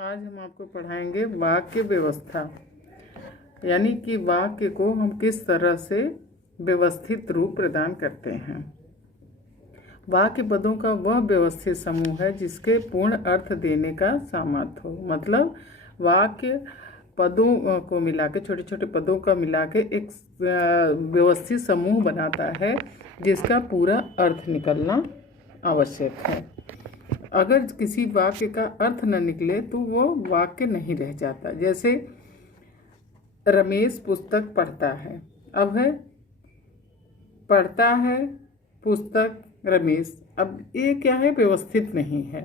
आज हम आपको पढ़ाएंगे वाक्य व्यवस्था, यानी कि वाक्य को हम किस तरह से व्यवस्थित रूप प्रदान करते हैं। वाक्य पदों का वह व्यवस्थित समूह है जिसके पूर्ण अर्थ देने का सामर्थ्य हो। मतलब वाक्य पदों को मिला के, छोटे छोटे पदों का मिला के एक व्यवस्थित समूह बनाता है जिसका पूरा अर्थ निकलना आवश्यक है। अगर किसी वाक्य का अर्थ न निकले तो वो वाक्य नहीं रह जाता। जैसे रमेश पुस्तक पढ़ता है, अब है पढ़ता है पुस्तक रमेश, अब ये क्या है, व्यवस्थित नहीं है,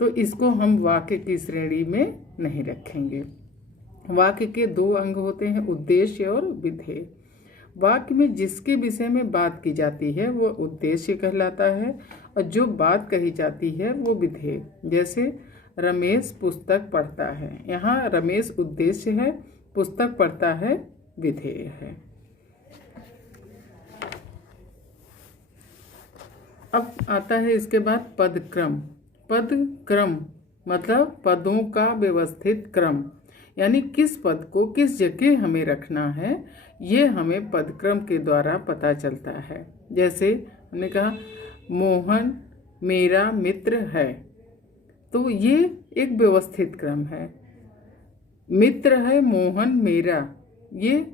तो इसको हम वाक्य की श्रेणी में नहीं रखेंगे। वाक्य के दो अंग होते हैं, उद्देश्य और विधेय। वाक्य में जिसके विषय में बात की जाती है वो उद्देश्य कहलाता है और जो बात कही जाती है वो विधेय। जैसे रमेश पुस्तक पढ़ता है, यहाँ रमेश उद्देश्य है, पुस्तक पढ़ता है विधेय है। अब आता है इसके बाद पदक्रम। पदक्रम मतलब पदों का व्यवस्थित क्रम, यानी किस पद को किस जगह हमें रखना है, ये हमें पदक्रम के द्वारा पता चलता है। जैसे हमने कहा मोहन मेरा मित्र है, तो ये एक व्यवस्थित क्रम है। मित्र है मोहन मेरा, ये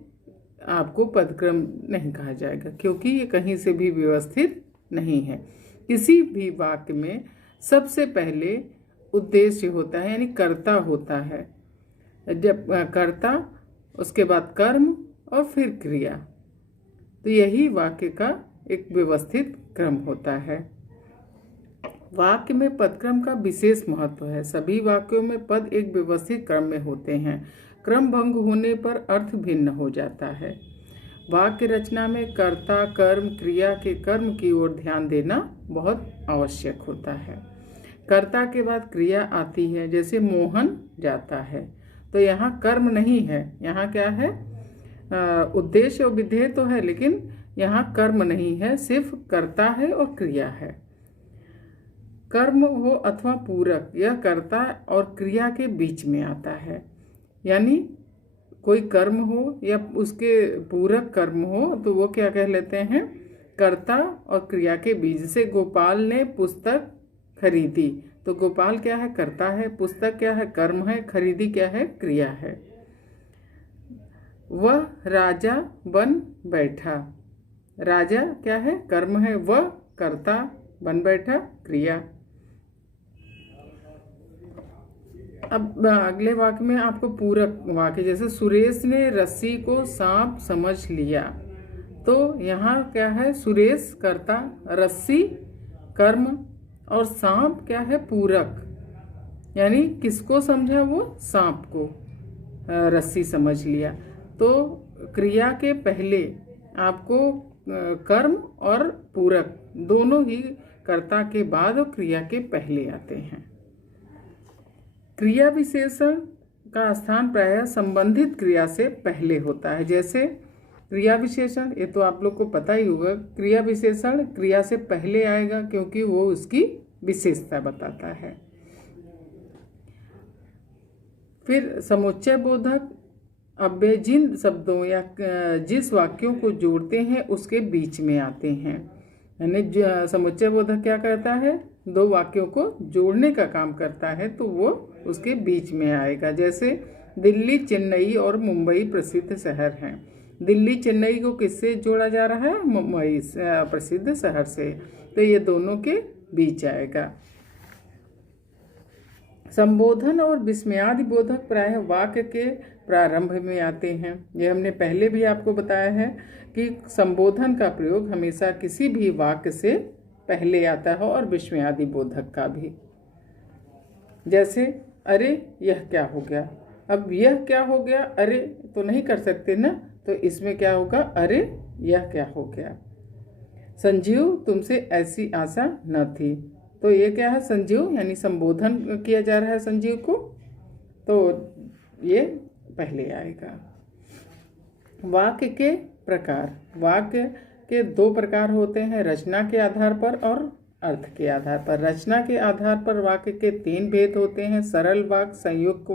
आपको पदक्रम नहीं कहा जाएगा क्योंकि ये कहीं से भी व्यवस्थित नहीं है। किसी भी वाक्य में सबसे पहले उद्देश्य होता है, यानी कर्ता होता है, जब कर्ता, उसके बाद कर्म और फिर क्रिया, तो यही वाक्य का एक व्यवस्थित क्रम होता है। वाक्य में पदक्रम का विशेष महत्व है। सभी वाक्यों में पद एक व्यवस्थित क्रम में होते हैं। क्रम भंग होने पर अर्थ भिन्न हो जाता है। वाक्य रचना में कर्ता कर्म क्रिया के कर्म की ओर ध्यान देना बहुत आवश्यक होता है। कर्ता के बाद क्रिया आती है, जैसे मोहन जाता है, तो यहाँ कर्म नहीं है, यहाँ क्या है, उद्देश्य और विधेय तो है लेकिन यहाँ कर्म नहीं है, सिर्फ कर्ता है और क्रिया है। कर्म हो अथवा पूरक, यह कर्ता और क्रिया के बीच में आता है, यानी कोई कर्म हो या उसके पूरक कर्म हो तो वो क्या कह लेते हैं, कर्ता और क्रिया के बीच। से गोपाल ने पुस्तक खरीदी, तो गोपाल क्या है, कर्ता है, पुस्तक क्या है, कर्म है, खरीदी क्या है, क्रिया है। वह राजा बन बैठा, राजा क्या है, कर्म है, वह कर्ता, बन बैठा क्रिया। अब अगले वाक्य में आपको पूरक वाक्य, जैसे सुरेश ने रस्सी को सांप समझ लिया, तो यहाँ क्या है, सुरेश कर्ता, रस्सी कर्म और सांप क्या है, पूरक, यानी किसको समझा, वो सांप को रस्सी समझ लिया। तो क्रिया के पहले आपको कर्म और पूरक दोनों ही कर्ता के बाद और क्रिया के पहले आते हैं। क्रिया विशेषण का स्थान प्रायः संबंधित क्रिया से पहले होता है। जैसे क्रिया विशेषण, ये तो आप लोग को पता ही होगा, क्रिया विशेषण क्रिया से पहले आएगा क्योंकि वो उसकी विशेषता बताता है। फिर समुच्चय बोधक अव्यय जिन शब्दों या जिस वाक्यों को जोड़ते हैं उसके बीच में आते हैं, यानी समुच्चय बोधक क्या करता है, दो वाक्यों को जोड़ने का काम करता है, तो वो उसके बीच में आएगा। जैसे दिल्ली चेन्नई और मुंबई प्रसिद्ध शहर हैं, दिल्ली चेन्नई को किससे जोड़ा जा रहा है, मुंबई प्रसिद्ध शहर से, तो ये दोनों के बीच आएगा। संबोधन और विस्मयादि बोधक प्रायः वाक्य के प्रारंभ में आते हैं। ये हमने पहले भी आपको बताया है कि संबोधन का प्रयोग हमेशा किसी भी वाक्य से पहले आता है और विस्मयादि बोधक का भी। जैसे अरे यह क्या हो गया, अब यह क्या हो गया, अरे तो नहीं कर सकते ना, तो इसमें क्या होगा, अरे यह क्या हो गया। संजीव तुमसे ऐसी आशा न थी, तो ये क्या है, संजीव, यानी संबोधन किया जा रहा है संजीव को, तो ये पहले आएगा। वाक्य के प्रकार, वाक्य के दो प्रकार होते हैं, रचना के आधार पर और अर्थ के आधार पर। रचना के आधार पर वाक्य के 3 भेद होते हैं: सरल वाक्य, संयुक्त